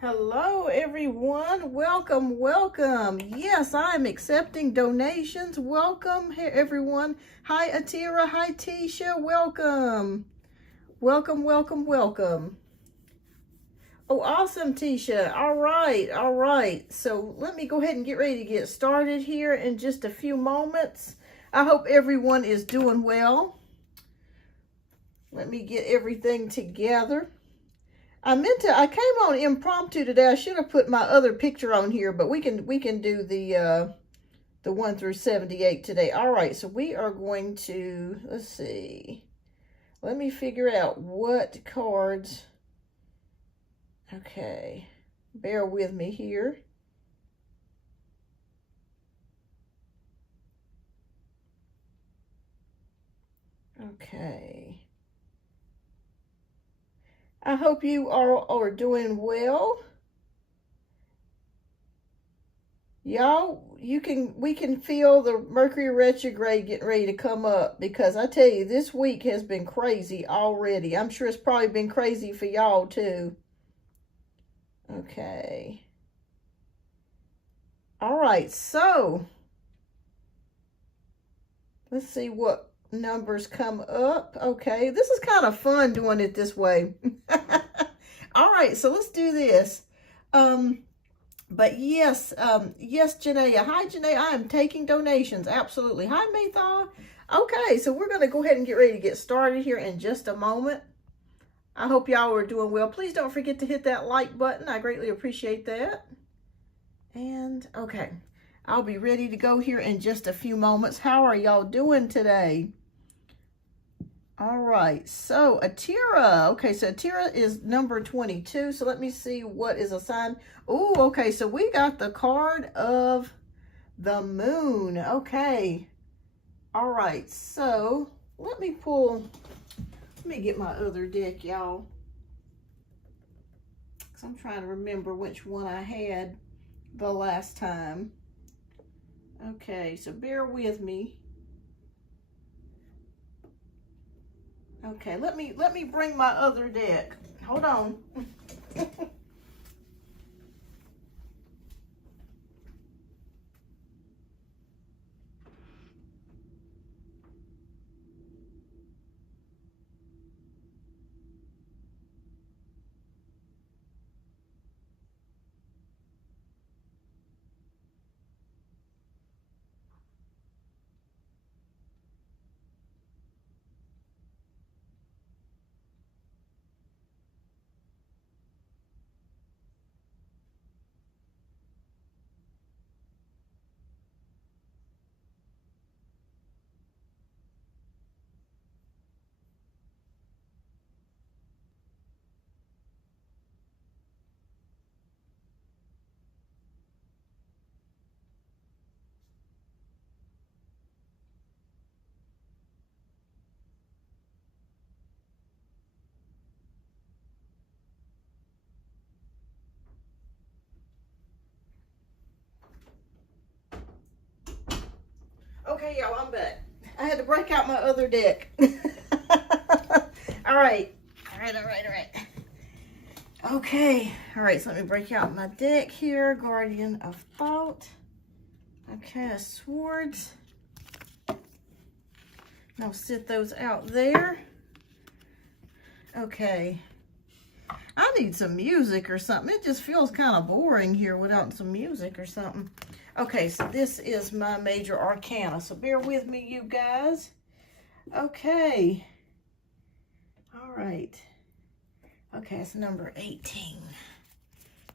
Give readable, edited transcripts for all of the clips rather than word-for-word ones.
Hello, everyone. Welcome, welcome. Yes, I'm accepting donations. Welcome, everyone. Hi, Atira. Hi, Tisha. Welcome. Welcome, welcome, welcome. Oh, awesome, Tisha. All right, all right. So let me go ahead and get ready to get started here in just a few moments. I hope everyone is doing well. Let me get everything together. I came on impromptu today. I should have put my other picture on here, but we can do the 1 through 78 today. All right, so we are going to, let's see. Let me figure out what cards. Okay, bear with me here. Okay. I hope you are doing well. Y'all, we can feel the Mercury retrograde getting ready to come up, because I tell you, this week has been crazy already. I'm sure it's probably been crazy for y'all too. Okay. All right, so let's see what numbers come up. Okay, this is kind of fun doing it this way. All right, so let's do this. But yes, yes, Janaea. Hi, Janaea. I am taking donations. Absolutely. Hi, Maythaw. Okay, so we're going to go ahead and get ready to get started here in just a moment. I hope y'all are doing well. Please don't forget to hit that like button. I greatly appreciate that. And okay, I'll be ready to go here in just a few moments. How are y'all doing today? All right, so Atira. Okay, so Atira is number 22. So let me see what is assigned. Oh, okay, so we got the card of the moon. Okay. All right, so let me get my other deck, y'all. Because I'm trying to remember which one I had the last time. Okay, so bear with me. Okay, let me bring my other deck. Hold on. Okay, y'all, I'm back. I had to break out my other deck. All right. Okay. All right, so let me break out my deck here. Guardian of Thought. Okay, Swords. I'll sit those out there. Okay. I need some music or something. It just feels kind of boring here without some music or something. Okay, so this is my major arcana. So bear with me, you guys. Okay. All right. Okay, it's number 18.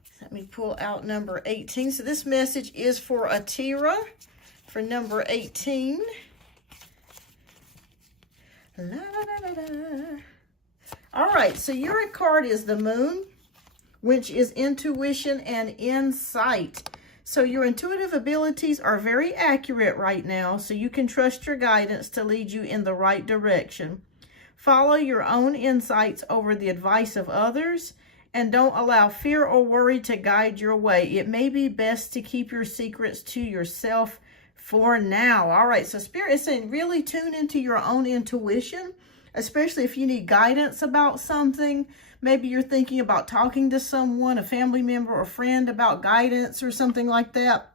So let me pull out number 18. So this message is for Atira for number 18. La, la, la, la, la. All right, so your card is the moon, which is intuition and insight. So your intuitive abilities are very accurate right now, so you can trust your guidance to lead you in the right direction. Follow your own insights over the advice of others, and don't allow fear or worry to guide your way. It may be best to keep your secrets to yourself for now. All right, so Spirit is saying really tune into your own intuition, especially if you need guidance about something. Maybe you're thinking about talking to someone, a family member or friend, about guidance or something like that.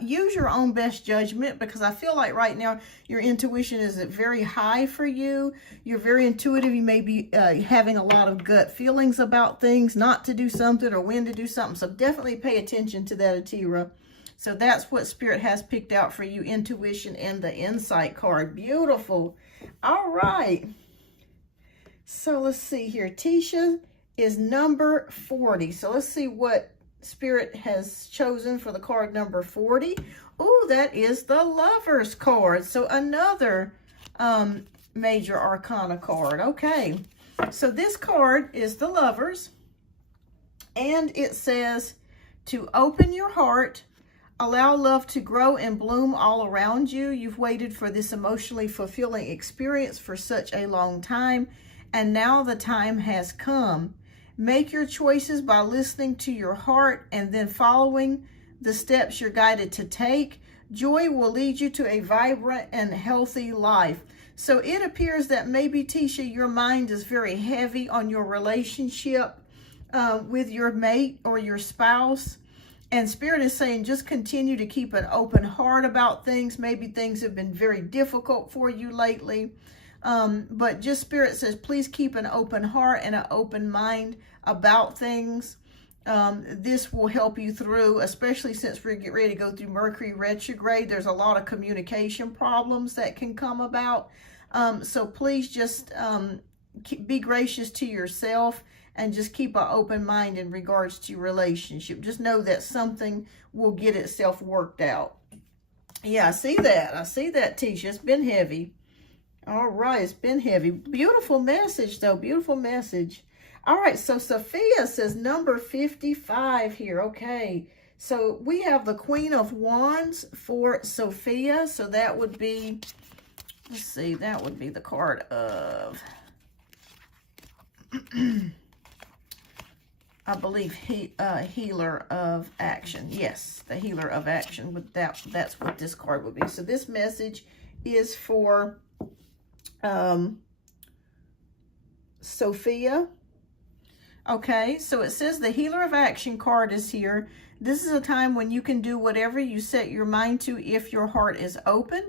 Use your own best judgment, because I feel like right now your intuition is very high for you. You're very intuitive. You may be having a lot of gut feelings about things, not to do something or when to do something. So definitely pay attention to that, Atira. So that's what Spirit has picked out for you, intuition and the insight card. Beautiful. All right. So let's see here. Tisha is number 40. So let's see what Spirit has chosen for the card number 40. Oh, that is the Lovers card. So another major arcana card. Okay. So this card is the Lovers. And it says to open your heart, allow love to grow and bloom all around you. You've waited for this emotionally fulfilling experience for such a long time, and now the time has come. Make your choices by listening to your heart and then following the steps you're guided to take. Joy will lead you to a vibrant and healthy life. So it appears that maybe, Tisha, your mind is very heavy on your relationship with your mate or your spouse. And Spirit is saying just continue to keep an open heart about things. Maybe things have been very difficult for you lately. But just Spirit says, please keep an open heart and an open mind about things. This will help you through, especially since we're getting ready to go through Mercury retrograde. There's a lot of communication problems that can come about. So please just be gracious to yourself and just keep an open mind in regards to your relationship. Just know that something will get itself worked out. Yeah, I see that. I see that, Tisha. It's been heavy. All right, it's been heavy. Beautiful message, though. Beautiful message. All right, so Sophia says number 55 here. Okay, so we have the Queen of Wands for Sophia. So that would be, let's see, that would be the card of, I believe, Healer of Action. Yes, the Healer of Action. But that's what this card would be. So this message is for Sophia. Okay, so it says the Healer of Action card is here. This is a time when you can do whatever you set your mind to if your heart is open.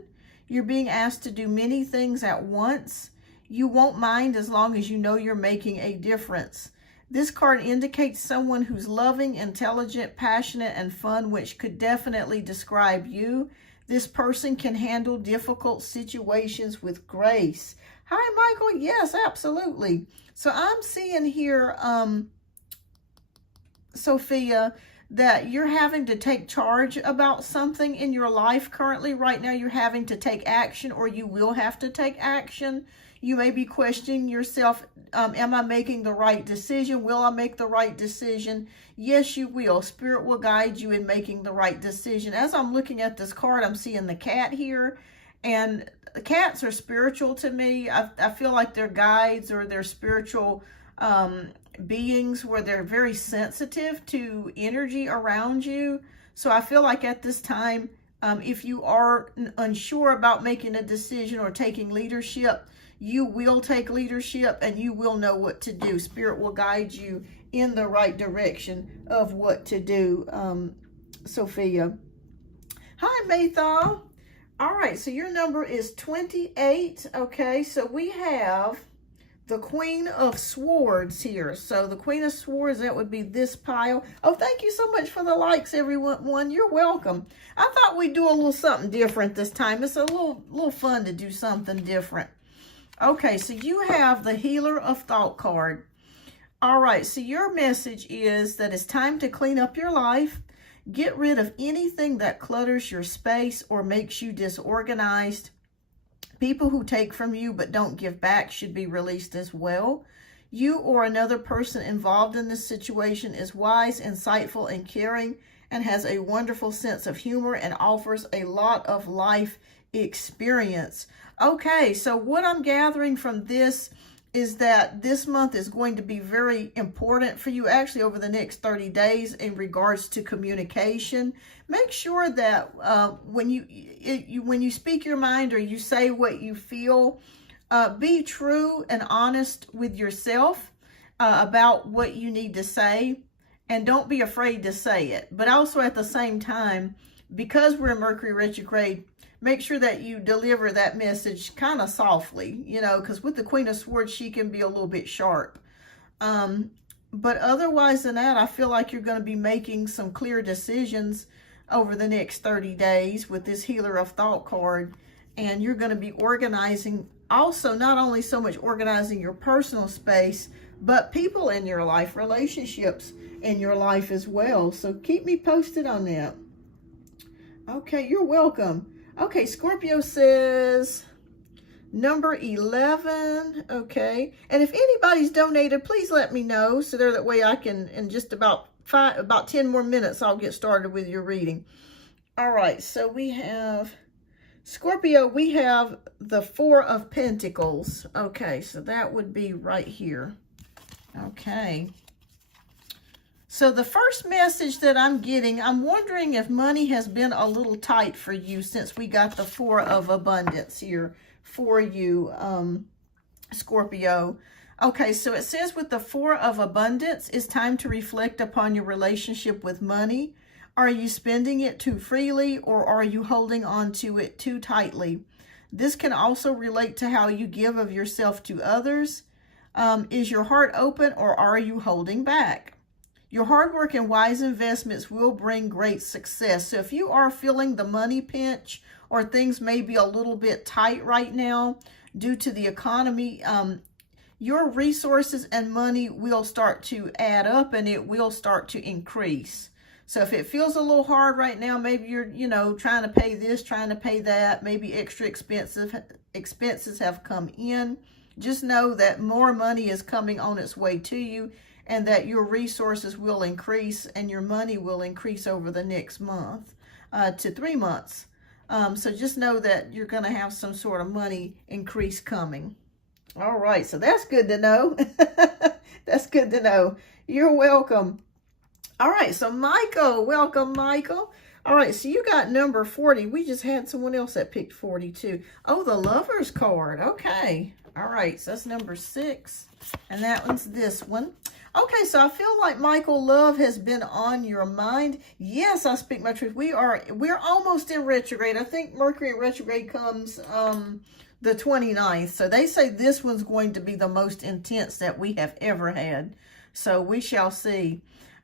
You're being asked to do many things at once. You won't mind as long as you know you're making a difference. This card indicates someone who's loving, intelligent, passionate, and fun, which could definitely describe you. This person can handle difficult situations with grace. Hi, Michael. Yes, absolutely. So I'm seeing here, Sophia, that you're having to take charge about something in your life currently. Right now, you're having to take action, or you will have to take action. You may be questioning yourself, am I making the right decision? Will I make the right decision? Yes, you will. Spirit will guide you in making the right decision. As I'm looking at this card, I'm seeing the cat here, and cats are spiritual to me. I feel like they're guides, or they're spiritual beings where they're very sensitive to energy around you. So I feel like at this time, if you are unsure about making a decision or taking leadership, you will take leadership and you will know what to do. Spirit will guide you in the right direction of what to do, Sophia. Hi, Maythal. All right, so your number is 28. Okay, so we have the Queen of Swords here. So the Queen of Swords, that would be this pile. Oh, thank you so much for the likes, everyone. You're welcome. I thought we'd do a little something different this time. It's a little fun to do something different. Okay, so you have the Healer of Thought card. All right, so your message is that it's time to clean up your life. Get rid of anything that clutters your space or makes you disorganized. People who take from you but don't give back should be released as well. You or another person involved in this situation is wise, insightful, and caring, and has a wonderful sense of humor and offers a lot of life experience. Okay, so what I'm gathering from this is that this month is going to be very important for you, actually over the next 30 days in regards to communication. Make sure that when you speak your mind or you say what you feel, be true and honest with yourself. about what you need to say, and don't be afraid to say it. But also at the same time, because we're in Mercury retrograde, make sure that you deliver that message kind of softly, you know, because with the Queen of Swords, she can be a little bit sharp. But otherwise than that, I feel like you're going to be making some clear decisions over the next 30 days with this Healer of Thought card. And you're going to be organizing, also not only so much organizing your personal space, but people in your life, relationships in your life as well. So keep me posted on that. Okay, you're welcome. Okay, Scorpio says number 11. Okay, and if anybody's donated, please let me know, so that way I can, in just about 10 more minutes, I'll get started with your reading. All right, so we have Scorpio, we have the Four of Pentacles. Okay, so that would be right here. Okay. So the first message that I'm getting, I'm wondering if money has been a little tight for you since we got the Four of Abundance here for you, Scorpio. Okay, so it says with the Four of Abundance, it's time to reflect upon your relationship with money. Are you spending it too freely, or are you holding on to it too tightly? This can also relate to how you give of yourself to others. Is your heart open, or are you holding back? Your hard work and wise investments will bring great success. So if you are feeling the money pinch, or things may be a little bit tight right now due to the economy, your resources and money will start to add up, and it will start to increase. So if it feels a little hard right now, maybe you're, you know, trying to pay this, trying to pay that, maybe extra expenses have come in, just know that more money is coming on its way to you, and that your resources will increase and your money will increase over the next month to 3 months. So just know that you're going to have some sort of money increase coming. All right, so that's good to know. That's good to know. You're welcome. All right, so Michael, welcome, Michael. All right, so you got number 40. We just had someone else that picked 42. Oh, the Lovers card. Okay. All right, so that's number 6, and that one's this one. Okay, so I feel like, Michael, love has been on your mind. Yes, I speak my truth. We're almost in retrograde. I think Mercury in retrograde comes the 29th. So they say this one's going to be the most intense that we have ever had. So we shall see.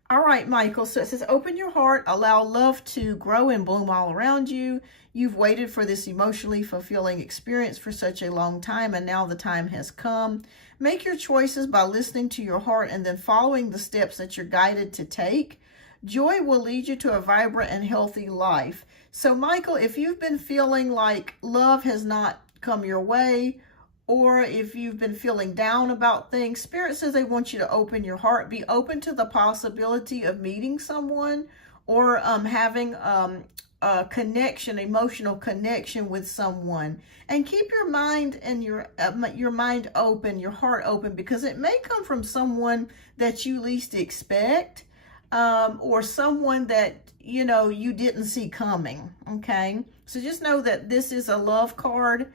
All right, Michael. So it says, open your heart, allow love to grow and bloom all around you. You've waited for this emotionally fulfilling experience for such a long time, and now the time has come. Make your choices by listening to your heart and then following the steps that you're guided to take. Joy will lead you to a vibrant and healthy life. So, Michael, if you've been feeling like love has not come your way, or if you've been feeling down about things, Spirit says they want you to open your heart. Be open to the possibility of meeting someone, or having a connection, emotional connection with someone. And keep your mind and your mind open, your heart open, because it may come from someone that you least expect, or someone that, you know, you didn't see coming. Okay, so just know that this is a love card.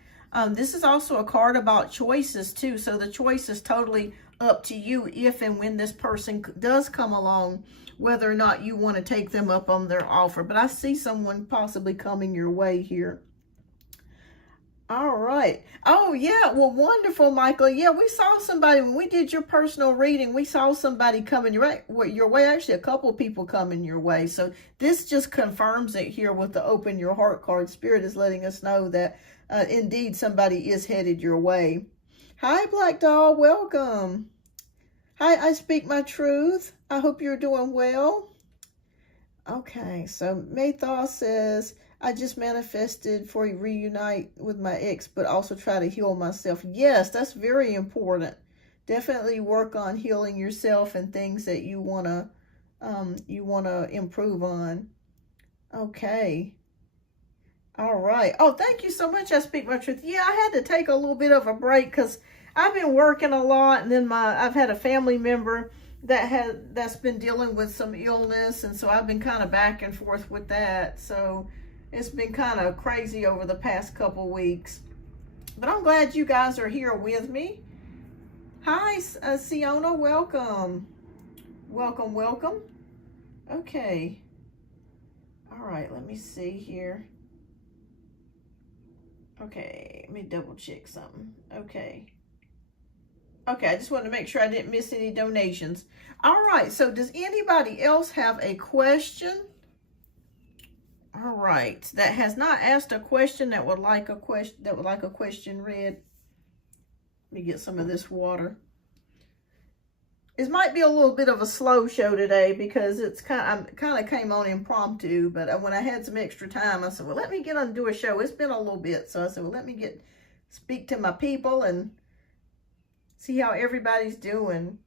This is also a card about choices too. So the choice is totally up to you if and when this person does come along, whether or not you want to take them up on their offer. But I see someone possibly coming your way here. All right. Oh, yeah. Well, wonderful, Michael. Yeah, we saw somebody when we did your personal reading. We saw somebody coming your way. Actually, a couple of people coming your way. So this just confirms it here with the Open Your Heart card. Spirit is letting us know that indeed somebody is headed your way. Hi, Black Doll. Welcome. Hi, I speak my truth. I hope you're doing well. Okay, so Maythaw says, I just manifested for a reunite with my ex, but also try to heal myself. Yes, that's very important. Definitely work on healing yourself and things that you wanna improve on. Okay. All right. Oh, thank you so much. I speak my truth. Yeah, I had to take a little bit of a break because I've been working a lot, and then I've had a family member that's been dealing with some illness, and so I've been kind of back and forth with that. So it's been kind of crazy over the past couple weeks. But I'm glad you guys are here with me. Hi, Siona, welcome. Welcome, welcome. Okay. All right, let me see here. Okay, let me double check something. Okay. Okay, I just wanted to make sure I didn't miss any donations. All right, so does anybody else have a question? All right, that has not asked a question that would like a question read. Let me get some of this water. It might be a little bit of a slow show today because it's kind of came on impromptu, but when I had some extra time, I said, well, let me get on and do a show. It's been a little bit, so I said, well, let me speak to my people and see how everybody's doing.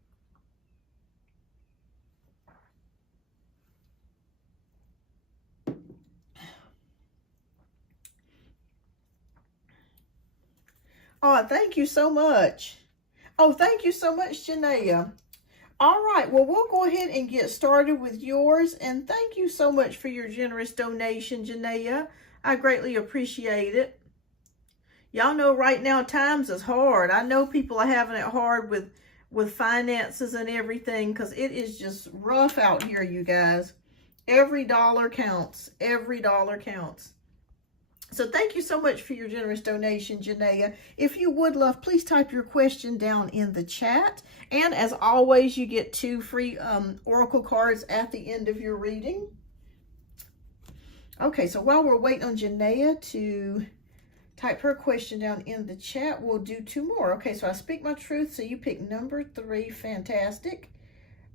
Oh, thank you so much. Oh, thank you so much, Janaea. All right, well, we'll go ahead and get started with yours. And thank you so much for your generous donation, Janaea. I greatly appreciate it. Y'all know right now times is hard. I know people are having it hard with finances and everything because it is just rough out here, you guys. Every dollar counts. Every dollar counts. So thank you so much for your generous donation, Janaea. If you would love, please type your question down in the chat. And as always, you get 2 free oracle cards at the end of your reading. Okay, so while we're waiting on Janaea to type her question down in the chat, we'll do 2 more. Okay, so I speak my truth, so you pick number 3. Fantastic.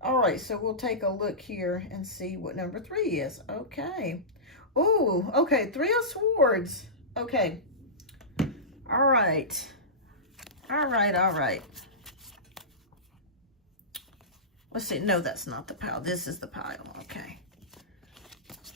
All right, so we'll take a look here and see what number 3 is. Okay. Oh, okay, 3 of Swords. Okay. All right. All right, all right. Let's see. No, that's not the pile. This is the pile. Okay.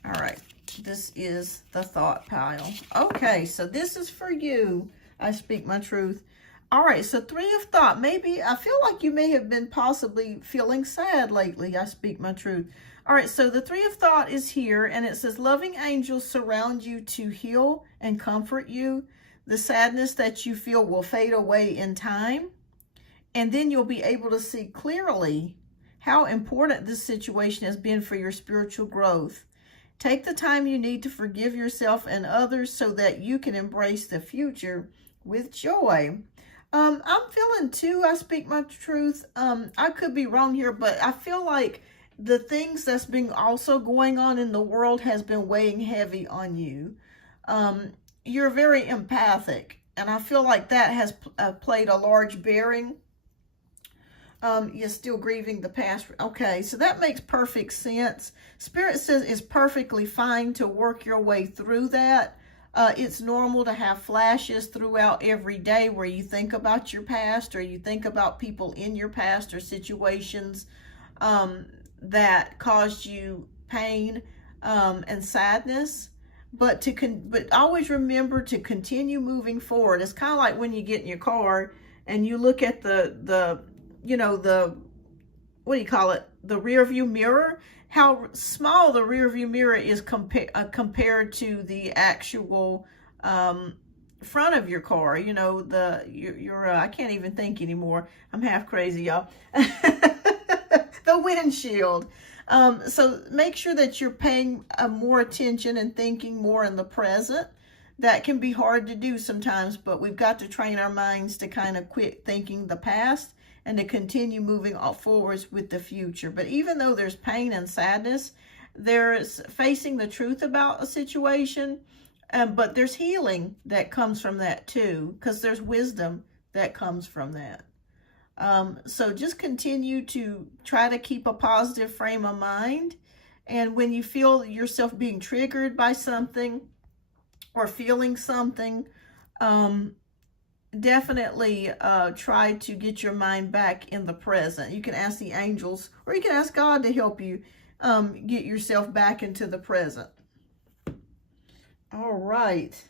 All right. This is the thought pile. Okay, so this is for you. I speak my truth. All right, so 3 of thought. Maybe, I feel like you may have been possibly feeling sad lately. I speak my truth. All right, so the 3 of thought is here, and it says, loving angels surround you to heal and comfort you. The sadness that you feel will fade away in time, and then you'll be able to see clearly how important this situation has been for your spiritual growth. Take the time you need to forgive yourself and others so that you can embrace the future with joy. I'm feeling too, I speak my truth. I could be wrong here, but I feel like the things that's been also going on in the world has been weighing heavy on you. You're very empathic, and I feel like that has played a large bearing. You're still grieving the past. Okay, so that makes perfect sense. Spirit says it's perfectly fine to work your way through that. It's normal to have flashes throughout every day where you think about your past, or you think about people in your past or situations that caused you pain and sadness, but always remember to continue moving forward. It's kind of like when you get in your car and you look at the what do you call it, the rear view mirror, how small the rear view mirror is compared to the actual front of your car. You know, I can't even think anymore. I'm half crazy, y'all. The windshield. So make sure that you're paying more attention and thinking more in the present. That can be hard to do sometimes, but we've got to train our minds to kind of quit thinking the past and to continue moving forwards with the future. But even though there's pain and sadness, there's facing the truth about a situation, but there's healing that comes from that too, because there's wisdom that comes from that. So just continue to try to keep a positive frame of mind. And when you feel yourself being triggered by something or feeling something, definitely try to get your mind back in the present. You can ask the angels, or you can ask God to help you get yourself back into the present. All right.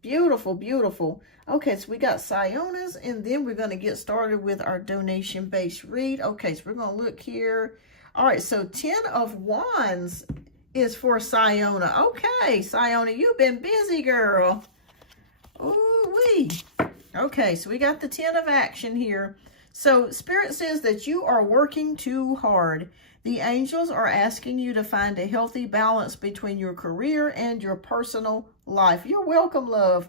Beautiful, beautiful. Okay, so we got Siona's, and then we're going to get started with our donation-based read. Okay, so we're going to look here. All right, so 10 of Wands is for Siona. Okay, Siona, you've been busy, girl. Ooh-wee. Okay, so we got the 10 of action here. So Spirit says that you are working too hard. The angels are asking you to find a healthy balance between your career and your personal life. You're welcome, love.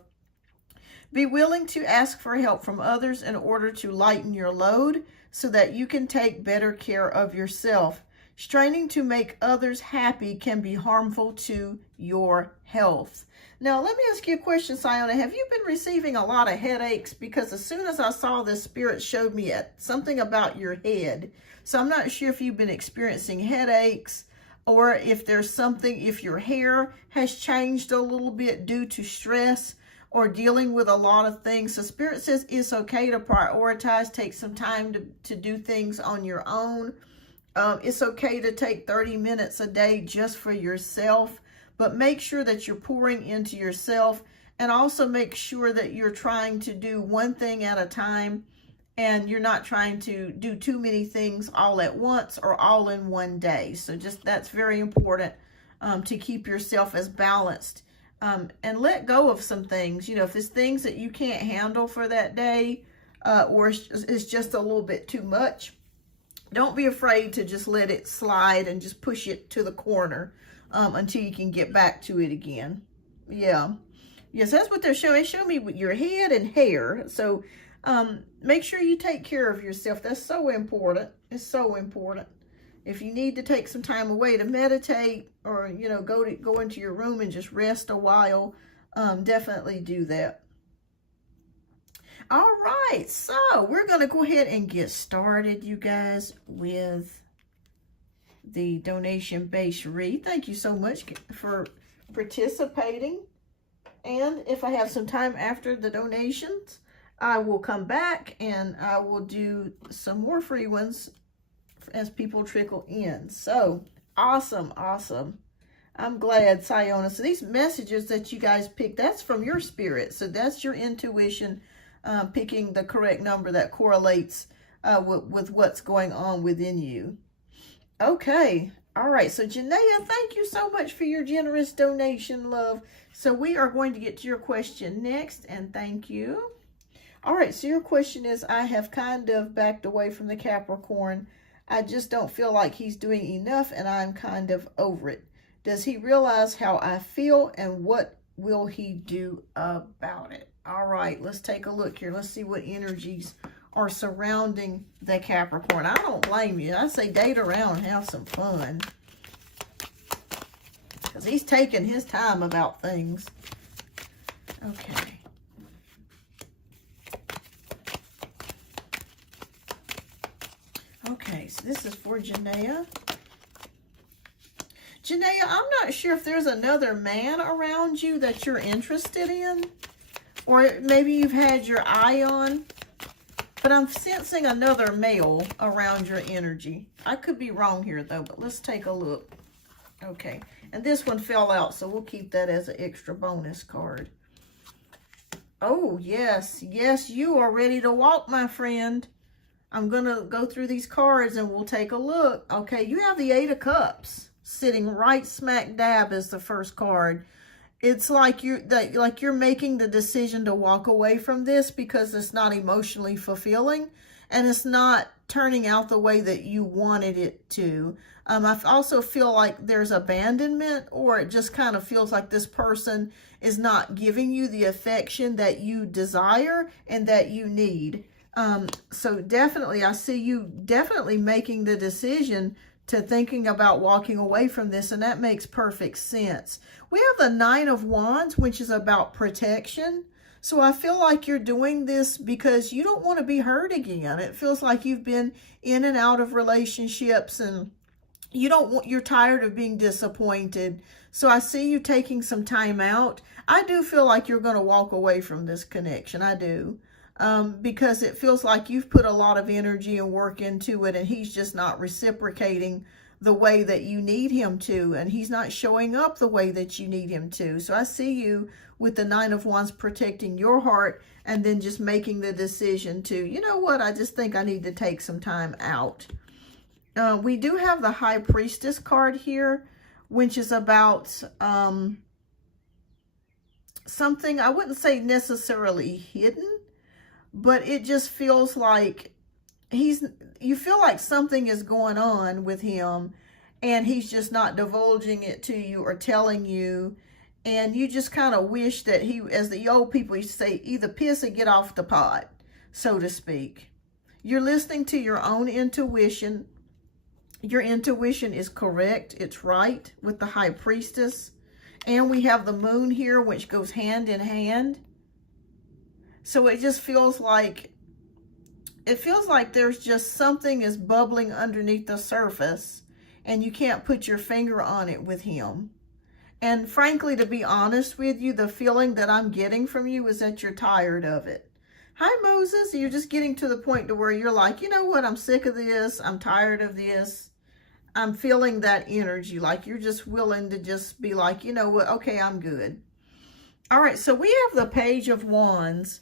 Be willing to ask for help from others in order to lighten your load so that you can take better care of yourself. Straining to make others happy can be harmful to your health. Now, let me ask you a question, Sayona. Have you been receiving a lot of headaches? Because as soon as I saw this, Spirit showed me something about your head. So I'm not sure if you've been experiencing headaches or if there's something, if your hair has changed a little bit due to stress or dealing with a lot of things. So Spirit says it's okay to prioritize, take some time to do things on your own. It's okay to take 30 minutes a day just for yourself, but make sure that you're pouring into yourself, and also make sure that you're trying to do one thing at a time and you're not trying to do too many things all at once or all in one day. So just that's very important to keep yourself as balanced, and let go of some things. You know, if it's things that you can't handle for that day, or it's just a little bit too much, don't be afraid to just let it slide and just push it to the corner until you can get back to it again. Yeah. Yes, that's what they're showing. They show me with your head and hair. So make sure you take care of yourself. That's so important. It's so important. If you need to take some time away to meditate, or, you know, go into your room and just rest a while, definitely do that. All right, so we're going to go ahead and get started, you guys, with the donation-based read. Thank you so much for participating. And if I have some time after the donations, I will come back and I will do some more free ones as people trickle in. So, awesome, awesome. I'm glad, Sayona. So these messages that you guys picked, that's from your spirit. So that's your intuition. Picking the correct number that correlates with what's going on within you. Okay. All right. So, Janaea, thank you so much for your generous donation, love. So we are going to get to your question next, and thank you. All right. So your question is, I have kind of backed away from the Capricorn. I just don't feel like he's doing enough, and I'm kind of over it. Does he realize how I feel, and what will he do about it? All right, let's take a look here. Let's see what energies are surrounding the Capricorn. I don't blame you. I say date around and have some fun, because he's taking his time about things. Okay. Okay, so this is for Janaea. Janaea, I'm not sure if there's another man around you that you're interested in, or maybe you've had your eye on, but I'm sensing another male around your energy. I could be wrong here, though, but let's take a look. Okay, and this one fell out, so we'll keep that as an extra bonus card. Oh, yes, yes, you are ready to walk, my friend. I'm going to go through these cards, and we'll take a look. Okay, you have the 8 of Cups sitting right smack dab as the first card. It's like you're making the decision to walk away from this because it's not emotionally fulfilling, and it's not turning out the way that you wanted it to. I also feel like there's abandonment, or it just kind of feels like this person is not giving you the affection that you desire and that you need. So definitely, I see you definitely making the decision to thinking about walking away from this, and that makes perfect sense. We have the 9 of Wands, which is about protection. So I feel like you're doing this because you don't want to be hurt again. It feels like you've been in and out of relationships, and you're tired of being disappointed. So I see you taking some time out. I do feel like you're going to walk away from this connection. I do. Because it feels like you've put a lot of energy and work into it, and he's just not reciprocating the way that you need him to, and he's not showing up the way that you need him to. So I see you with the 9 of Wands protecting your heart, and then just making the decision to, you know what, I just think I need to take some time out. We do have the High Priestess card here, which is about something, I wouldn't say necessarily hidden, but it just feels like you feel like something is going on with him, and he's just not divulging it to you or telling you. And you just kind of wish that he, as the old people used to say, either piss or get off the pot, so to speak. You're listening to your own intuition. Your intuition is correct. It's right with the High Priestess. And we have the moon here, which goes hand in hand. So it just feels like, there's just something is bubbling underneath the surface, and you can't put your finger on it with him. And frankly, to be honest with you, the feeling that I'm getting from you is that you're tired of it. Hi, Moses. You're just getting to the point to where you're like, you know what? I'm sick of this. I'm tired of this. I'm feeling that energy. Like you're just willing to just be like, you know what? Okay, I'm good. All right. So we have the Page of Wands.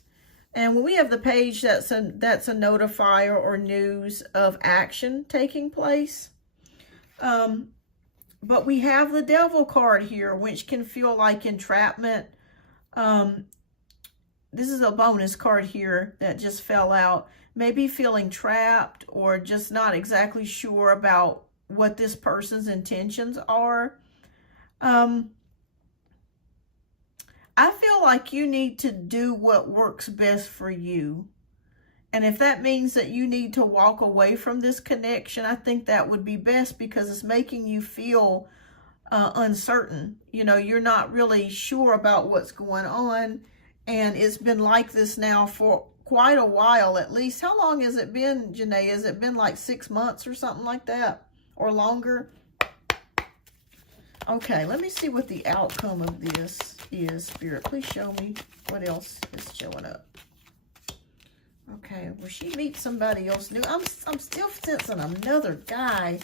And when we have the page, that's a notifier or news of action taking place. But we have the Devil card here, which can feel like entrapment. This is a bonus card here that just fell out. Maybe feeling trapped or just not exactly sure about what this person's intentions are. I feel like you need to do what works best for you. And if that means that you need to walk away from this connection, I think that would be best, because it's making you feel uncertain. You know, you're not really sure about what's going on. And it's been like this now for quite a while, at least. How long has it been, Janae? Has it been like 6 months or something like that? Or longer? Okay, let me see what the outcome of this is. Spirit, please show me what else is showing up. Okay, well, she meets somebody else new. I'm still sensing another guy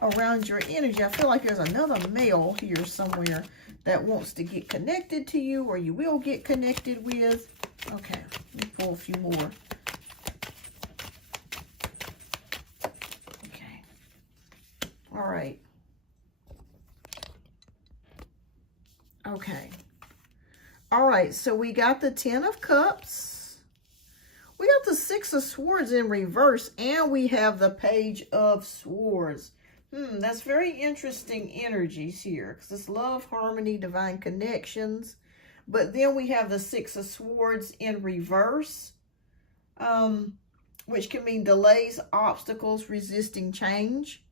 around your energy. I feel like there's another male here somewhere that wants to get connected to you, or you will get connected with. Okay, let me pull a few more. Okay. All right. Okay. All right, so we got the Ten of Cups. We got the Six of Swords in reverse, and we have the Page of Swords. That's very interesting energies here, because it's love, harmony, divine connections. But then we have the Six of Swords in reverse, which can mean delays, obstacles, resisting change.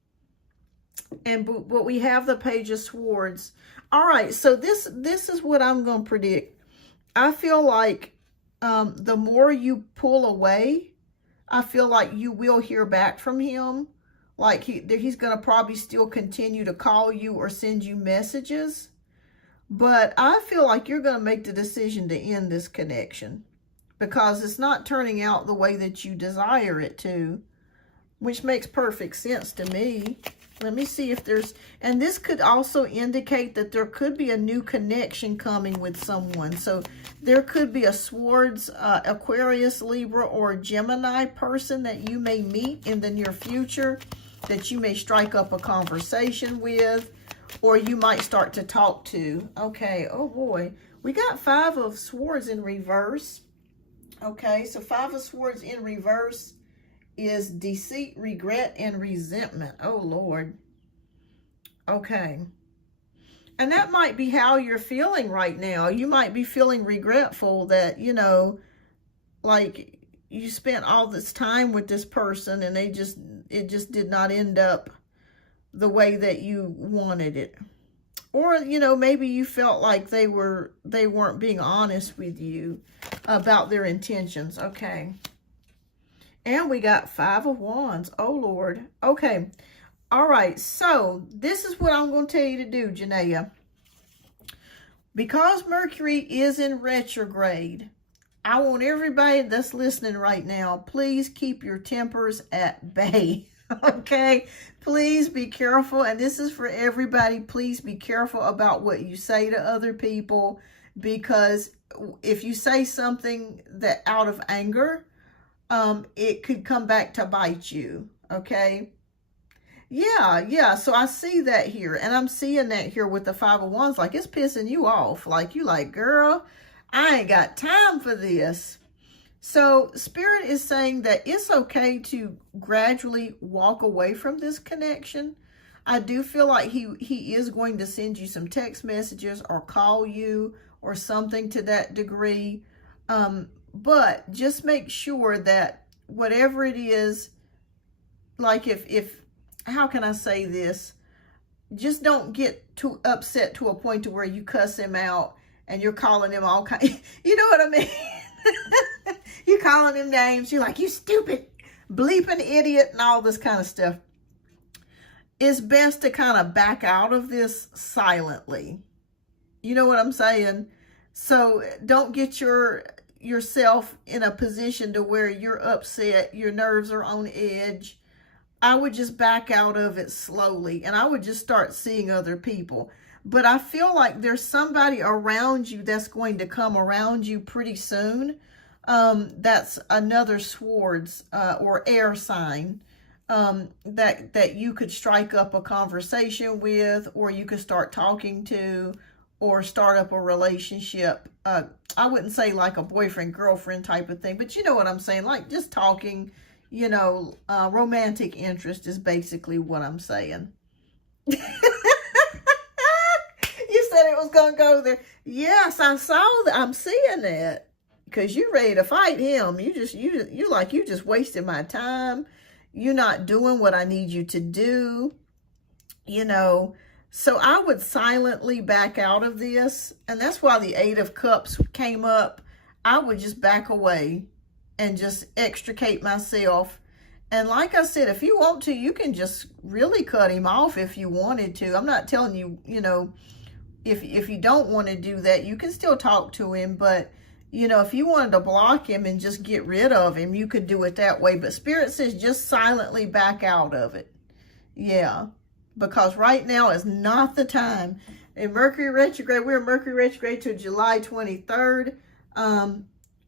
But we have the Page of Swords. All right, so this is what I'm going to predict. I feel like the more you pull away, I feel like you will hear back from him. Like he's going to probably still continue to call you or send you messages. But I feel like you're going to make the decision to end this connection, because it's not turning out the way that you desire it to, which makes perfect sense to me. Let me see if there's, and this could also indicate that there could be a new connection coming with someone. So there could be a Swords, Aquarius, Libra, or Gemini person that you may meet in the near future, that you may strike up a conversation with, or you might start to talk to. Okay, oh boy. We got Five of Swords in reverse. Okay, so Five of Swords in reverse is deceit, regret, and resentment. Oh, Lord. Okay. And that might be how you're feeling right now. You might be feeling regretful that, you know, like you spent all this time with this person and it just did not end up the way that you wanted it. Or, you know, maybe you felt like they weren't being honest with you about their intentions. Okay. And we got Five of Wands. Oh, Lord. Okay. All right. So this is what I'm going to tell you to do, Janaea. Because Mercury is in retrograde, I want everybody that's listening right now, please keep your tempers at bay. Okay? Please be careful. And this is for everybody. Please be careful about what you say to other people, because if you say something that out of anger, it could come back to bite you. Okay. Yeah. So I see that here, and I'm seeing that here with the Five of Wands. Like, it's pissing you off. Like, you like, girl, I ain't got time for this. So Spirit is saying that it's okay to gradually walk away from this connection. I do feel like he is going to send you some text messages or call you or something to that degree. But just make sure that whatever it is, like if how can I say this? Just don't get too upset to a point to where you cuss him out and you're calling him all kind. You know what I mean? You're calling him names. You're like, you stupid, bleeping idiot, and all this kind of stuff. It's best to kind of back out of this silently. You know what I'm saying? So don't get yourself in a position to where you're upset, your nerves are on edge. I would just back out of it slowly, and I would just start seeing other people. But I feel like there's somebody around you that's going to come around you pretty soon. That's another swords or air sign that you could strike up a conversation with, or you could start talking to, or start up a relationship. I wouldn't say like a boyfriend, girlfriend type of thing, but you know what I'm saying? Like just talking, you know, romantic interest is basically what I'm saying. You said it was going to go there. Yes, I saw that. I'm seeing that. Because you're ready to fight him. You like, you just wasted my time. You're not doing what I need you to do. You know, so I would silently back out of this. And that's why the 8 of Cups came up. I would just back away and just extricate myself. And like I said, if you want to, you can just really cut him off if you wanted to. I'm not telling you, you know, if you don't want to do that, you can still talk to him. But, you know, if you wanted to block him and just get rid of him, you could do it that way. But Spirit says just silently back out of it. Yeah, because right now is not the time. In Mercury retrograde, we're in Mercury retrograde till July 23rd.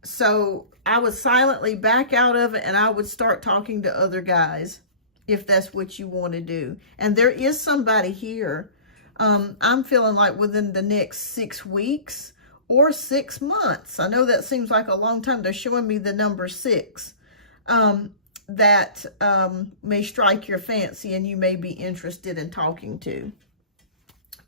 So I would silently back out of it, and I would start talking to other guys if that's what you want to do. And there is somebody here. I'm feeling like within the next 6 weeks or 6 months. I know that seems like a long time. They're showing me the number 6. That may strike your fancy and you may be interested in talking to.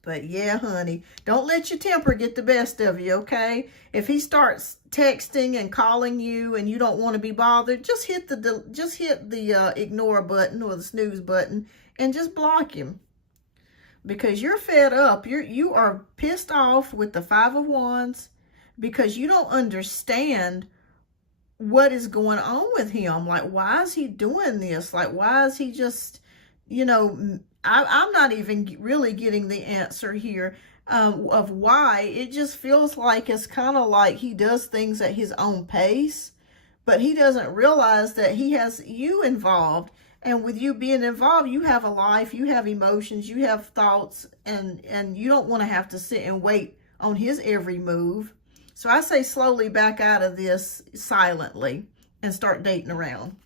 But yeah, honey, don't let your temper get the best of you, okay? If he starts texting and calling you and you don't want to be bothered, just hit the ignore button or the snooze button and just block him. Because you're fed up. You are pissed off with the 5 of Wands because you don't understand what is going on with him. Like, why is he doing this? Like, why is he just, you know, I'm not even really getting the answer here of why. It just feels like it's kind of like he does things at his own pace, but he doesn't realize that he has you involved. And with you being involved, you have a life, you have emotions, you have thoughts, and you don't want to have to sit and wait on his every move. So I say slowly back out of this silently and start dating around.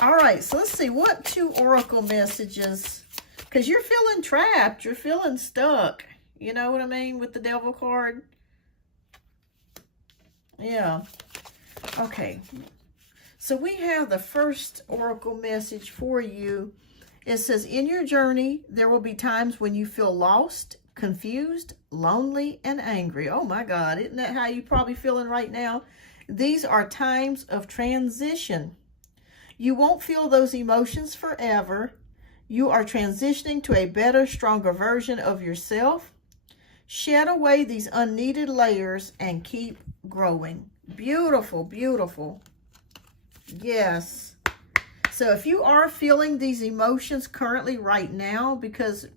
All right, so let's see. What 2 oracle messages? Because you're feeling trapped. You're feeling stuck. You know what I mean with the Devil card? Yeah. Okay. So we have the first oracle message for you. It says, in your journey, there will be times when you feel lost, confused, lonely, and angry. Oh my God, isn't that how you're probably feeling right now? These are times of transition. You won't feel those emotions forever. You are transitioning to a better, stronger version of yourself. Shed away these unneeded layers and keep growing. Beautiful, beautiful. Yes. So if you are feeling these emotions currently right now, because,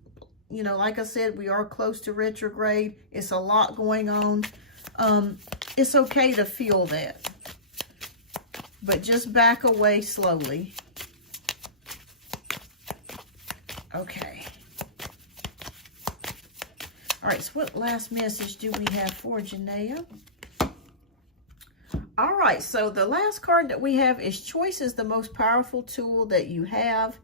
you know, like I said, we are close to retrograde. It's a lot going on. It's okay to feel that. But just back away slowly. Okay. All right, so what last message do we have for Janaea? All right, so the last card that we have is choice is the most powerful tool that you have.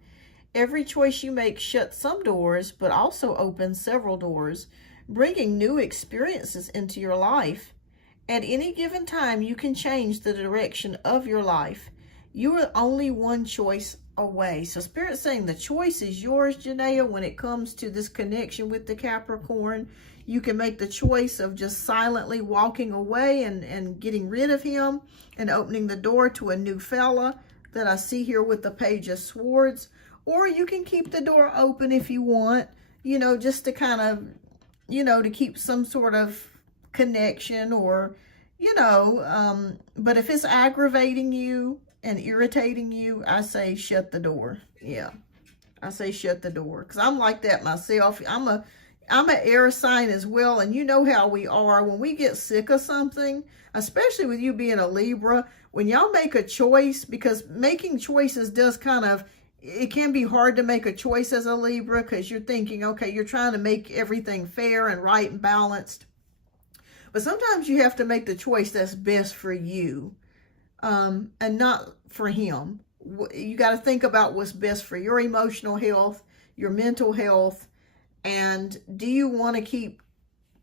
Every choice you make shuts some doors, but also opens several doors. bringing new experiences into your life. At any given time, you can change the direction of your life. You are only one choice away. So Spirit's saying the choice is yours, Janaea, when it comes to this connection with the Capricorn. You can make the choice of just silently walking away and getting rid of him and opening the door to a new fella that I see here with the Page of Swords. Or you can keep the door open if you want, you know, just to kind of, you know, to keep some sort of connection or, you know, but if it's aggravating you and irritating you, I say shut the door. Yeah, I say shut the door, because I'm like that myself. I'm an air sign as well, and you know how we are when we get sick of something, especially with you being a Libra, when y'all make a choice, because making choices does kind of, it can be hard to make a choice as a Libra, because you're thinking, okay, you're trying to make everything fair and right and balanced. But sometimes you have to make the choice that's best for you, and not for him. You got to think about what's best for your emotional health, your mental health, and do you want to keep,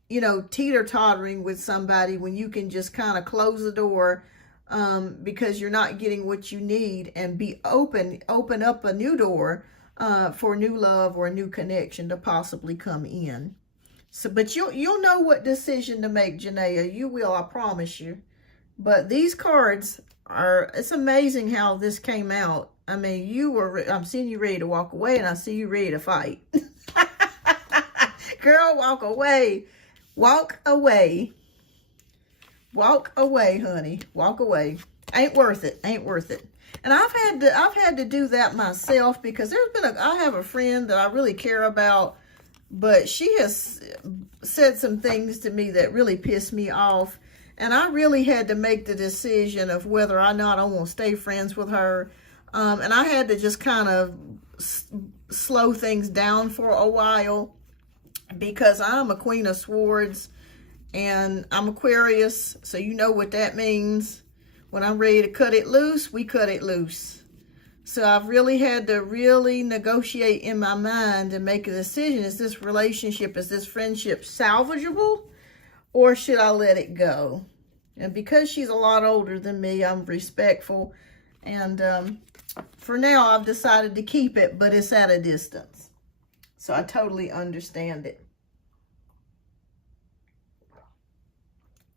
you know, teeter-tottering with somebody when you can just kind of close the door because you're not getting what you need, and be open up a new door for new love or a new connection to possibly come in. So, but you'll know what decision to make, Janaea. You will, I promise you. But these cards are, it's amazing how this came out. I mean, I'm seeing you ready to walk away, and I see you ready to fight. Girl, walk away. Walk away. Walk away, honey. Walk away. Ain't worth it. Ain't worth it. And I've had to do that myself, because I have a friend that I really care about, but she has said some things to me that really pissed me off. And I really had to make the decision of whether or not I want to stay friends with her. And I had to just kind of slow things down for a while, because I'm a Queen of Swords and I'm Aquarius. So you know what that means. When I'm ready to cut it loose, we cut it loose. So I've really had to negotiate in my mind and make a decision. Is this relationship, is this friendship salvageable, or should I let it go? And because she's a lot older than me, I'm respectful. And for now, I've decided to keep it, but it's at a distance. So I totally understand it.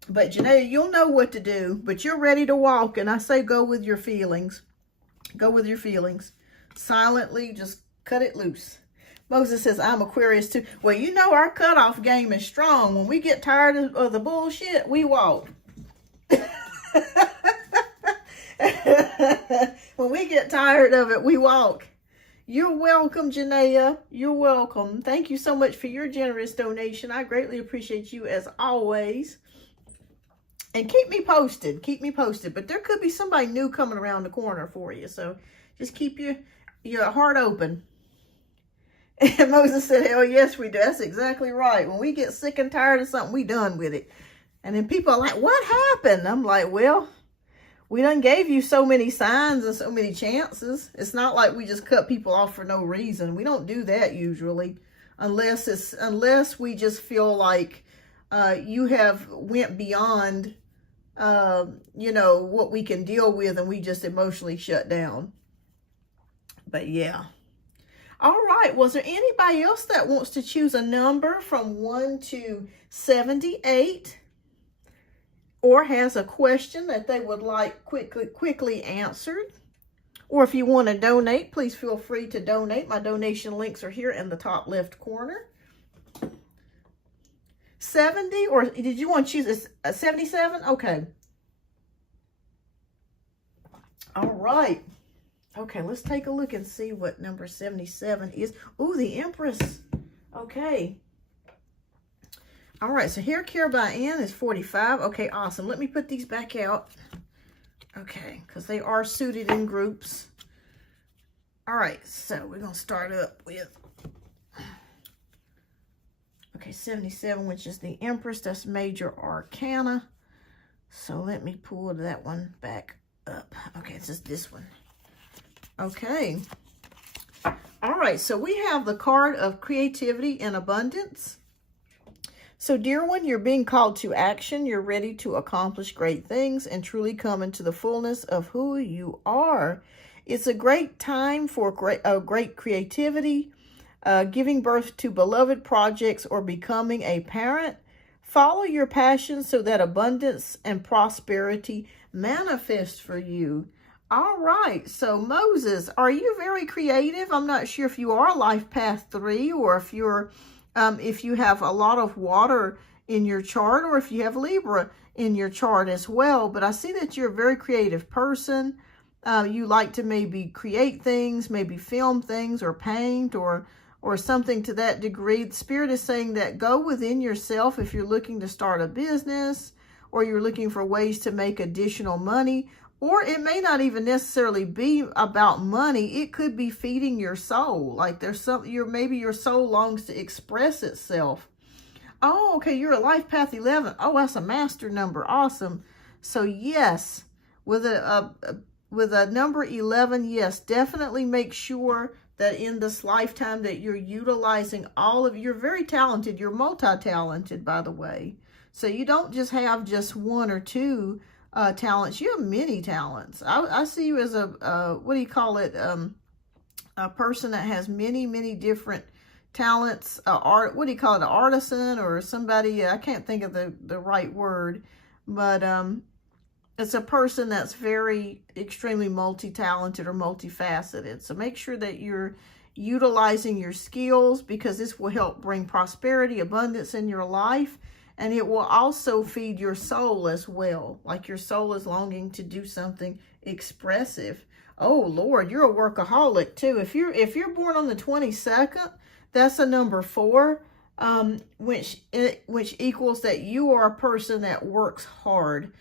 But Janaea, you'll know what to do, but you're ready to walk. And I say go with your feelings. Go with your feelings. Silently, just cut it loose. Moses says, I'm Aquarius too. Well, you know our cutoff game is strong. When we get tired of the bullshit, we walk. When we get tired of it, we walk. You're welcome, Janaea. You're welcome. Thank you so much for your generous donation. I greatly appreciate you as always. And keep me posted. Keep me posted. But there could be somebody new coming around the corner for you. So just keep your heart open. And Moses said, hell yes, we do. That's exactly right. When we get sick and tired of something, we done with it. And then people are like, what happened? I'm like, well, we done gave you so many signs and so many chances. It's not like we just cut people off for no reason. We don't do that usually. Unless we just feel like you have went beyond you know, what we can deal with, and we just emotionally shut down. But yeah. All right. Was there anybody else that wants to choose a number from 1 to 78, or has a question that they would like quickly answered? Or if you want to donate, please feel free to donate. My donation links are here in the top left corner. 70, or did you want to choose a 77? Okay. All right. Okay, let's take a look and see what number 77 is. Ooh, the Empress. Okay. All right, so hair care by Ann is 45. Okay, awesome. Let me put these back out. Okay, because they are suited in groups. All right, so we're going to start up with, okay, 77, which is the Empress. That's Major Arcana. So let me pull that one back up. Okay, it's just this one. Okay. All right, so we have the card of creativity and abundance. So, dear one, you're being called to action. You're ready to accomplish great things and truly come into the fullness of who you are. It's a great time for great creativity, giving birth to beloved projects, or becoming a parent. Follow your passions so that abundance and prosperity manifest for you. All right, so Moses, are you very creative? I'm not sure if you are Life Path 3, or if you have a lot of water in your chart, or if you have Libra in your chart as well. But I see that you're a very creative person. You like to maybe create things, maybe film things, or paint, or something to that degree. The Spirit is saying that go within yourself if you're looking to start a business, or you're looking for ways to make additional money. Or it may not even necessarily be about money. It could be feeding your soul. Like there's maybe your soul longs to express itself. Oh, okay, you're a Life Path 11. Oh, that's a master number. Awesome. So yes, with a number 11, yes, definitely make sure that in this lifetime that you're utilizing you're very talented. You're multi-talented, by the way. So you don't just have just one or two talents. You have many talents. I see you as a what do you call it? A person that has many different talents. What do you call it? An artisan, or somebody? I can't think of the right word, but it's a person that's very extremely multi-talented or multifaceted. So make sure that you're utilizing your skills, because this will help bring prosperity, abundance in your life. And it will also feed your soul as well. Like your soul is longing to do something expressive. Oh Lord, you're a workaholic too. If you're born on the 22nd, that's a number 4, which equals that you are a person that works hard.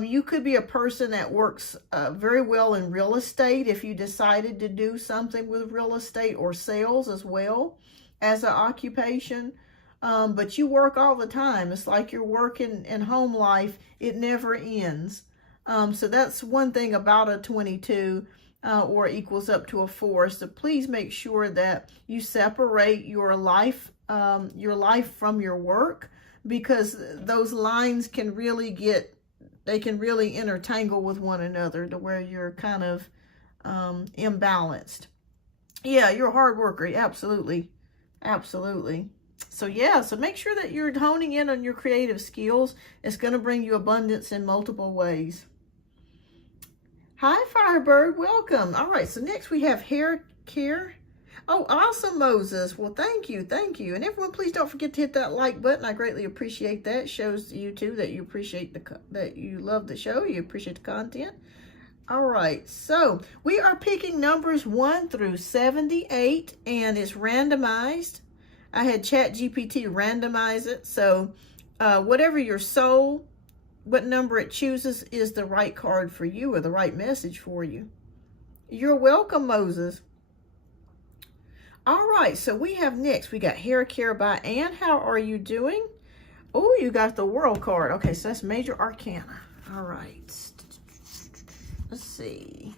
You could be a person that works very well in real estate if you decided to do something with real estate or sales as well as an occupation. But you work all the time. It's like you're working in home life. It never ends. So that's one thing about a 22 or equals up to a 4. So please make sure that you separate your life from your work, because those lines can really intertangle with one another to where you're kind of imbalanced. Yeah, you're a hard worker. Absolutely. Absolutely. So yeah, so make sure that you're honing in on your creative skills. It's going to bring you abundance in multiple ways. Hi, Firebird. Welcome. All right, so next we have hair care. Oh, awesome, Moses. Well, thank you. Thank you. And everyone, please don't forget to hit that like button. I greatly appreciate that. It shows you too that you appreciate that you love the show. You appreciate the content. All right, so we are picking numbers 1 through 78, and it's randomized. I had ChatGPT randomize it. So whatever your soul, what number it chooses is the right card for you, or the right message for you. You're welcome, Moses. All right, so we have next, we got Hair Care by Anne. How are you doing? Oh, you got the World card. Okay, so that's Major Arcana. All right. Let's see.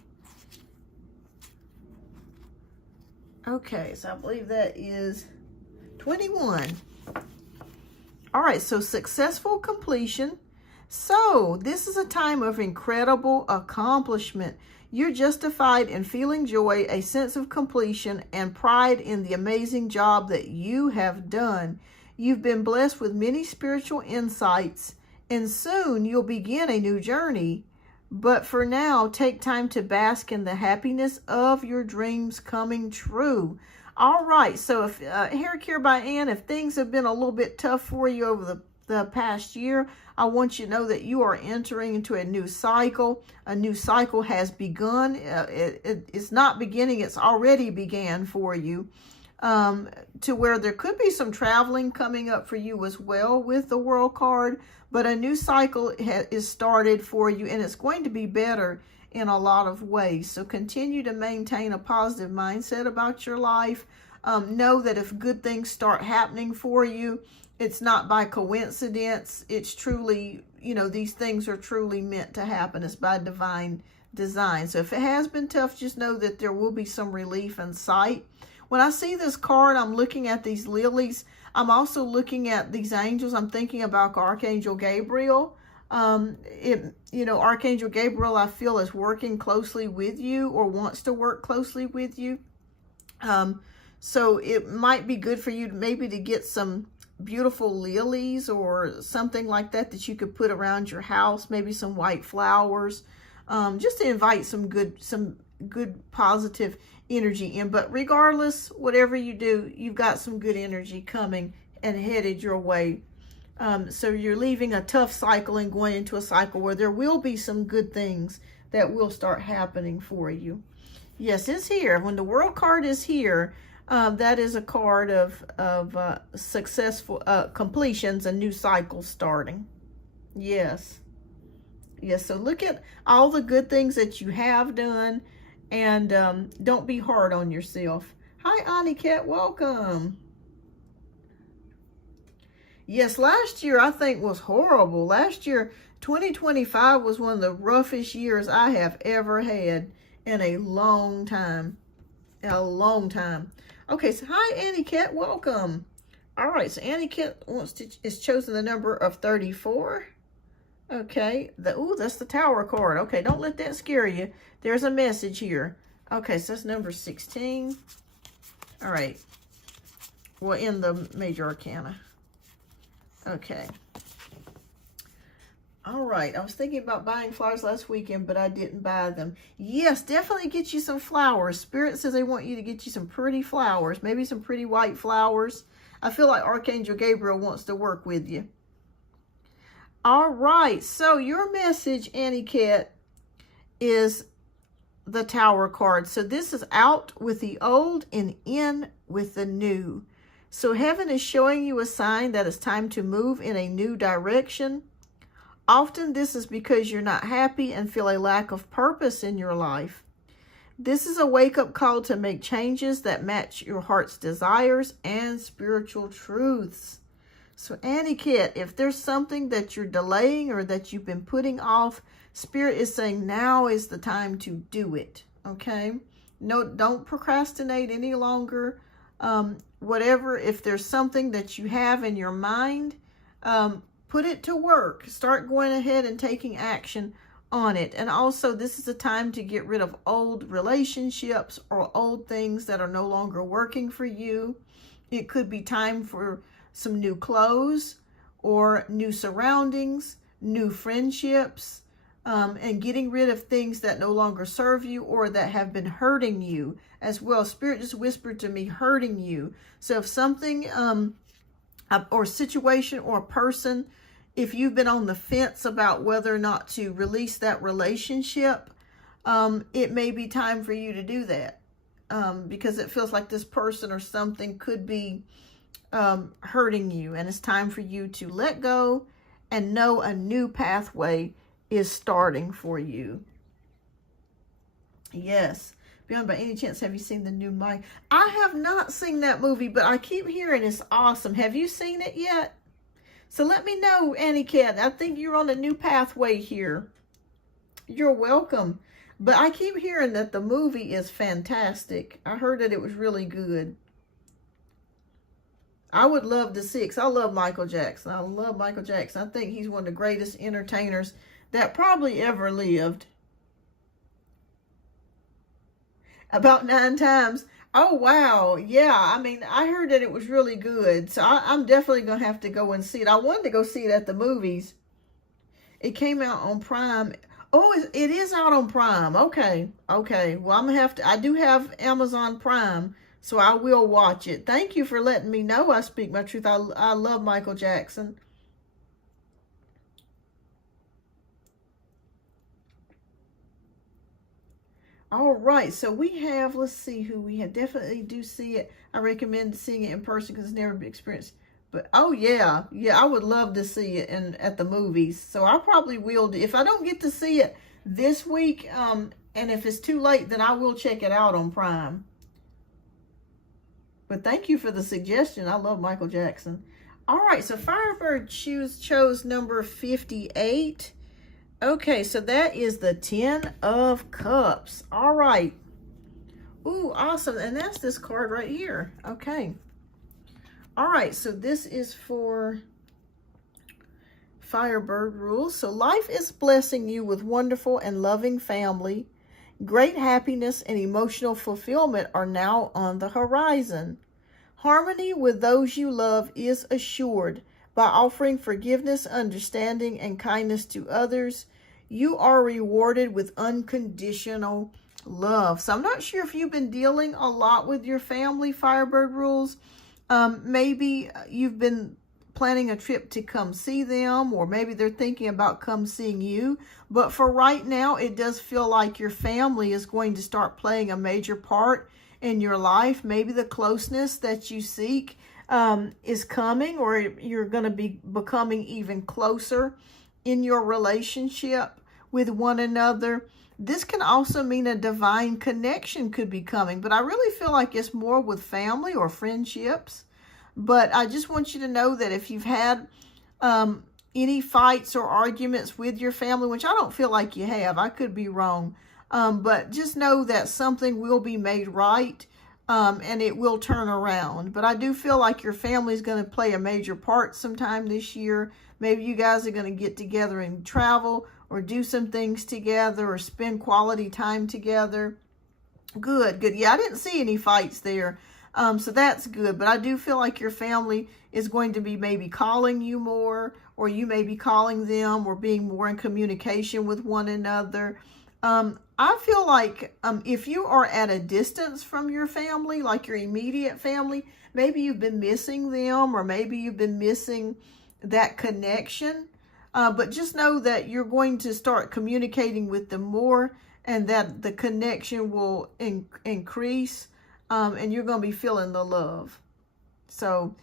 Okay, so I believe that is 21. All right, so successful completion. So this is a time of incredible accomplishment. You're justified in feeling joy, a sense of completion, and pride in the amazing job that you have done. You've been blessed with many spiritual insights, and soon you'll begin a new journey. But for now, take time to bask in the happiness of your dreams coming true. All right, so if Hair Care by Anne, if things have been a little bit tough for you over the past year, I want you to know that you are entering into a new cycle. A new cycle has begun. It's not beginning, it's already began for you, to where there could be some traveling coming up for you as well with the World card. But a new cycle is started for you, and it's going to be better in a lot of ways. So continue to maintain a positive mindset about your life. Know that if good things start happening for you, it's not by coincidence. It's truly, these things are truly meant to happen. It's by divine design. So if it has been tough, just know that there will be some relief in sight. When I see this card, I'm looking at these lilies. I'm also looking at these angels. I'm thinking about Archangel Gabriel. Archangel Gabriel, I feel, is working closely with you or wants to work closely with you. So it might be good for you maybe to get some beautiful lilies or something like that you could put around your house, maybe some white flowers, just to invite some good positive energy in. But regardless, whatever you do, you've got some good energy coming and headed your way. So you're leaving a tough cycle and going into a cycle where there will be some good things that will start happening for you. Yes, it's here. When the World card is here, that is a card of successful completions and new cycles starting. Yes. Yes, so look at all the good things that you have done, and don't be hard on yourself. Hi, Ani Cat, welcome. Yes, last year I think was horrible. Last year, 2025 was one of the roughest years I have ever had in a long time. Okay, so hi, Annie Cat, welcome. All right, so Annie Cat is chosen the number of 34. Okay, that's the Tower card. Okay, don't let that scare you. There's a message here. Okay, so that's number 16. All right, well, in the Major Arcana. Okay. All right, I was thinking about buying flowers last weekend, but I didn't buy them. Yes, definitely get you some flowers. Spirit says they want you to get you some pretty flowers, maybe some pretty white flowers. I feel like Archangel Gabriel wants to work with you. All right, so your message, Annie Cat, is the Tower card. So this is out with the old and in with the new. So heaven is showing you a sign that it's time to move in a new direction. Often this is because you're not happy and feel a lack of purpose in your life. This is a wake-up call to make changes that match your heart's desires and spiritual truths. So Annie Cat, if there's something that you're delaying or that you've been putting off, Spirit is saying now is the time to do it, okay? No, don't procrastinate any longer. Whatever, if there's something that you have in your mind, put it to work. Start going ahead and taking action on it. And also, this is a time to get rid of old relationships or old things that are no longer working for you. It could be time for some new clothes or new surroundings, new friendships, and getting rid of things that no longer serve you or that have been hurting you as well. Spirit just whispered to me, hurting you. So if something or situation or a person, if you've been on the fence about whether or not to release that relationship, it may be time for you to do that, because it feels like this person or something could be hurting you, and it's time for you to let go and know a new pathway is starting for you. Yes. Beyond, by any chance, have you seen the new Mike? I have not seen that movie, but I keep hearing it's awesome. Have you seen it yet? So let me know, Annie Cat. I think you're on a new pathway here. You're welcome. But I keep hearing that the movie is fantastic. I heard that it was really good. I would love to see it, because I love Michael Jackson. I love Michael Jackson. I think he's one of the greatest entertainers that probably ever lived. About 9 times. Oh, wow. Yeah, I mean, I heard that it was really good. So I'm definitely going to have to go and see it. I wanted to go see it at the movies. It came out on Prime. Oh, it is out on Prime. Okay. Okay. Well, I'm going to have to. I do have Amazon Prime, so I will watch it. Thank you for letting me know I speak my truth. I love Michael Jackson. All right, so we have, let's see who we have. Definitely do see it. I recommend seeing it in person because it's never been experienced. But, oh, yeah. Yeah, I would love to see it at the movies. So I probably will. If I don't get to see it this week, and if it's too late, then I will check it out on Prime. But thank you for the suggestion. I love Michael Jackson. All right, so Firebird chose number 58. Okay, so that is the 10 of Cups. All right. Ooh, awesome. And that's this card right here. Okay. All right, so this is for Firebird rules. So life is blessing you with wonderful and loving family. Great happiness and emotional fulfillment are now on the horizon. Harmony with those you love is assured by offering forgiveness, understanding, and kindness to others. You are rewarded with unconditional love. So I'm not sure if you've been dealing a lot with your family, Firebird rules. Maybe you've been planning a trip to come see them, or maybe they're thinking about come seeing you. But for right now, it does feel like your family is going to start playing a major part in your life. Maybe the closeness that you seek is coming, or you're going to be becoming even closer in your relationship with one another. This can also mean a divine connection could be coming, but I really feel like it's more with family or friendships. But I just want you to know that if you've had any fights or arguments with your family, which I don't feel like you have, I could be wrong, but just know that something will be made right, and it will turn around. But I do feel like your family is going to play a major part sometime this year. Maybe you guys are going to get together and travel, or do some things together, or spend quality time together. Good, good. Yeah, I didn't see any fights there. So that's good. But I do feel like your family is going to be maybe calling you more, or you may be calling them, or being more in communication with one another. I feel like if you are at a distance from your family, like your immediate family, maybe you've been missing them, or maybe you've been missing that connection. But just know that you're going to start communicating with them more, and that the connection will increase, and you're going to be feeling the love. So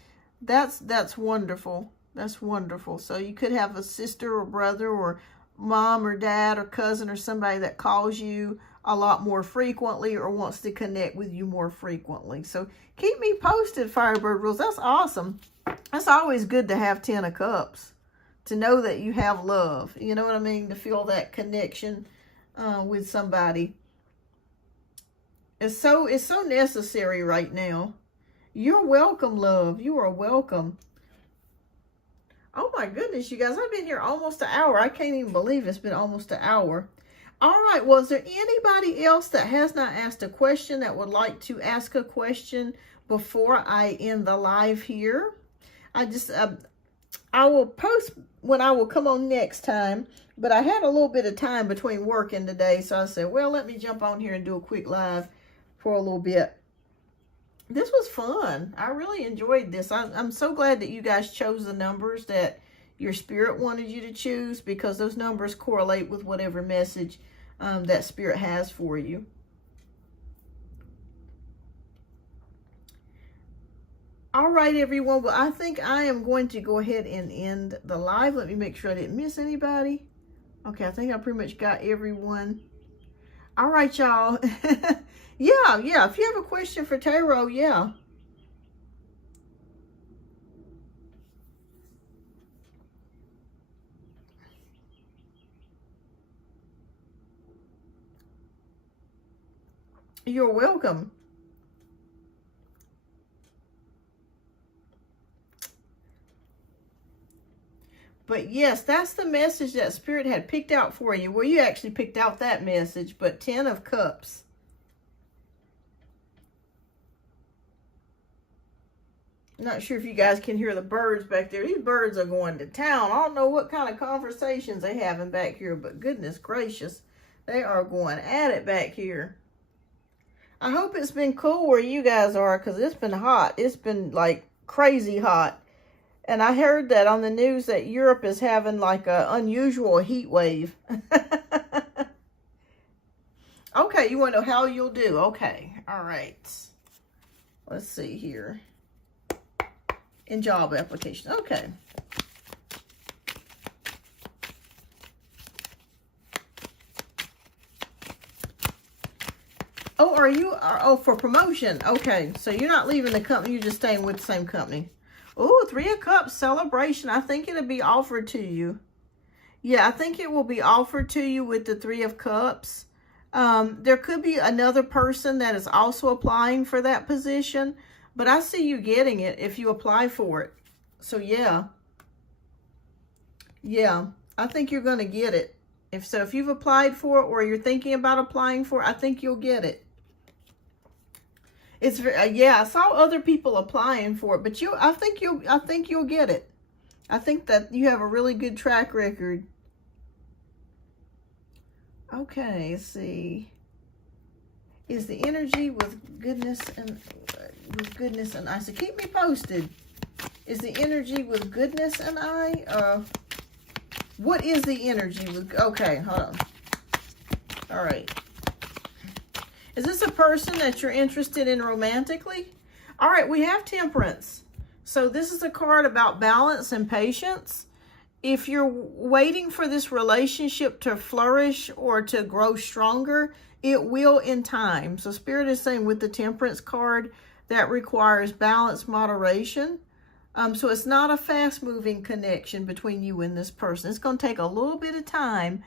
that's wonderful. That's wonderful. So you could have a sister or brother, or mom or dad or cousin, or somebody that calls you a lot more frequently, or wants to connect with you more frequently. So keep me posted, Firebird rules. That's awesome. That's always good to have 10 of Cups, to know that you have love. You know what I mean? To feel that connection with somebody. It's so necessary right now. You're welcome, love. You are welcome. Oh my goodness, you guys. I've been here almost an hour. I can't even believe it's been almost an hour. All right. Well, is there anybody else that has not asked a question that would like to ask a question before I end the live here? I will post when I will come on next time, but I had a little bit of time between working today, so I said, well, let me jump on here and do a quick live for a little bit. This was fun. I really enjoyed this. I'm so glad that you guys chose the numbers that your spirit wanted you to choose, because those numbers correlate with whatever message that spirit has for you. All right, everyone. Well, I think I am going to go ahead and end the live. Let me make sure I didn't miss anybody. Okay, I think I pretty much got everyone. All right, y'all. Yeah. If you have a question for tarot, yeah. You're welcome. But yes, that's the message that Spirit had picked out for you. Well, you actually picked out that message, but 10 of Cups. Not sure if you guys can hear the birds back there. These birds are going to town. I don't know what kind of conversations they're having back here, but goodness gracious, they are going at it back here. I hope it's been cool where you guys are, because it's been hot. It's been like crazy hot. And I heard that on the news that Europe is having like an unusual heat wave. Okay, you want to know how you'll do. Okay, all right. Let's see here. In job application. Okay. Oh, for promotion. Okay, so you're not leaving the company. You're just staying with the same company. Oh, 3 of Cups celebration. I think it'll be offered to you. Yeah, I think it will be offered to you with the 3 of Cups. There could be another person that is also applying for that position, but I see you getting it if you apply for it. So yeah. Yeah, I think you're going to get it. If you've applied for it or you're thinking about applying for it, I think you'll get it. It's yeah, I saw other people applying for it, but I think you'll get it. I think that you have a really good track record. Okay, let's see. Is the energy with goodness and I? So keep me posted. Is the energy with goodness and I? What is the energy with? Okay, hold on. All right. Is this a person that you're interested in romantically? All right, we have Temperance. So this is a card about balance and patience. If you're waiting for this relationship to flourish or to grow stronger, it will in time. So Spirit is saying with the Temperance card, that requires balance, moderation. So it's not a fast-moving connection between you and this person. It's going to take a little bit of time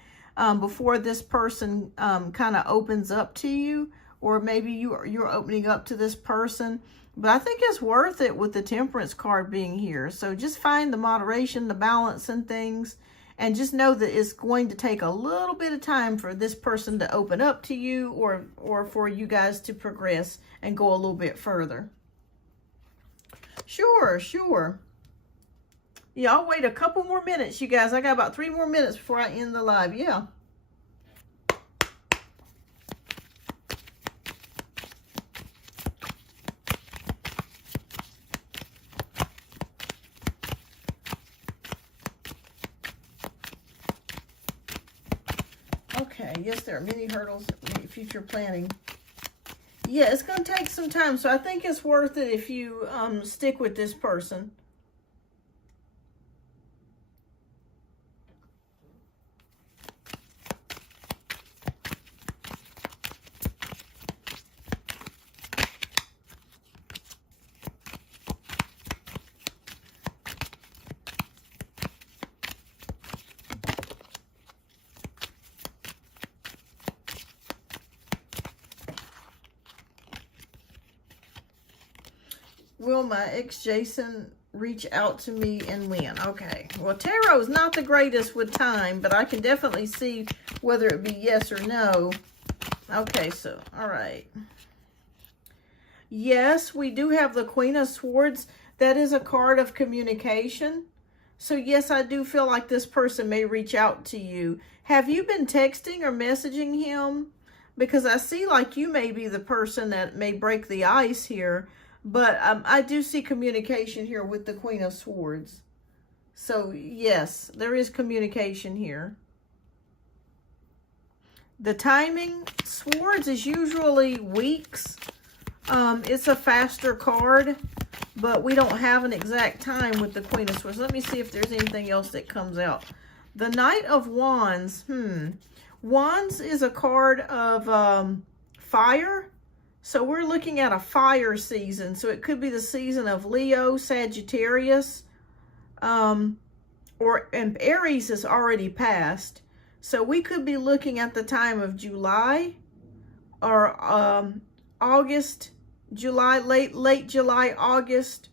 before this person kind of opens up to you, or maybe you're opening up to this person. But I think it's worth it with the Temperance card being here. So just find the moderation, the balance and things, and just know that it's going to take a little bit of time for this person to open up to you, or for you guys to progress and go a little bit further. Sure. Yeah, I'll wait a couple more minutes, you guys. I got about 3 more minutes before I end the live. Yeah. Okay, yes, there are many hurdles in future planning. Yeah, it's going to take some time, so I think it's worth it if you stick with this person. Will my ex Jason reach out to me and when? Okay. Well, tarot is not the greatest with time, but I can definitely see whether it be yes or no. Okay, so, all right. Yes, we do have the Queen of Swords. That is a card of communication. So, yes, I do feel like this person may reach out to you. Have you been texting or messaging him? Because I see like you may be the person that may break the ice here. But I do see communication here with the Queen of Swords. So, yes, there is communication here. The timing, Swords is usually weeks. It's a faster card, but we don't have an exact time with the Queen of Swords. Let me see if there's anything else that comes out. The Knight of Wands. Wands is a card of fire. So we're looking at a fire season. So it could be the season of Leo, Sagittarius, and Aries has already passed. So we could be looking at the time of July or August, July, late July, August,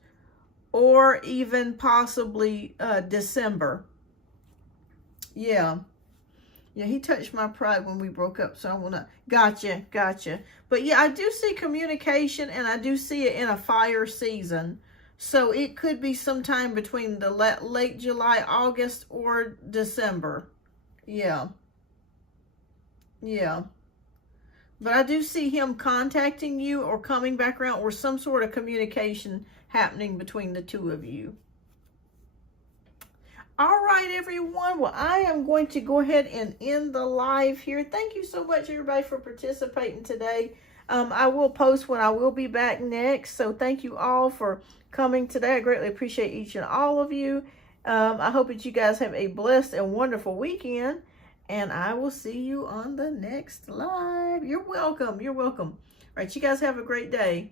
or even possibly December. Yeah. Yeah, he touched my pride when we broke up, so I want to... Gotcha. But yeah, I do see communication, and I do see it in a fire season. So it could be sometime between the late July, August, or December. Yeah. But I do see him contacting you or coming back around, or some sort of communication happening between the two of you. All right, everyone. Well, I am going to go ahead and end the live here. Thank you so much, everybody, for participating today. I will post when I will be back next. So thank you all for coming today. I greatly appreciate each and all of you. I hope that you guys have a blessed and wonderful weekend. And I will see you on the next live. You're welcome. All right, you guys have a great day.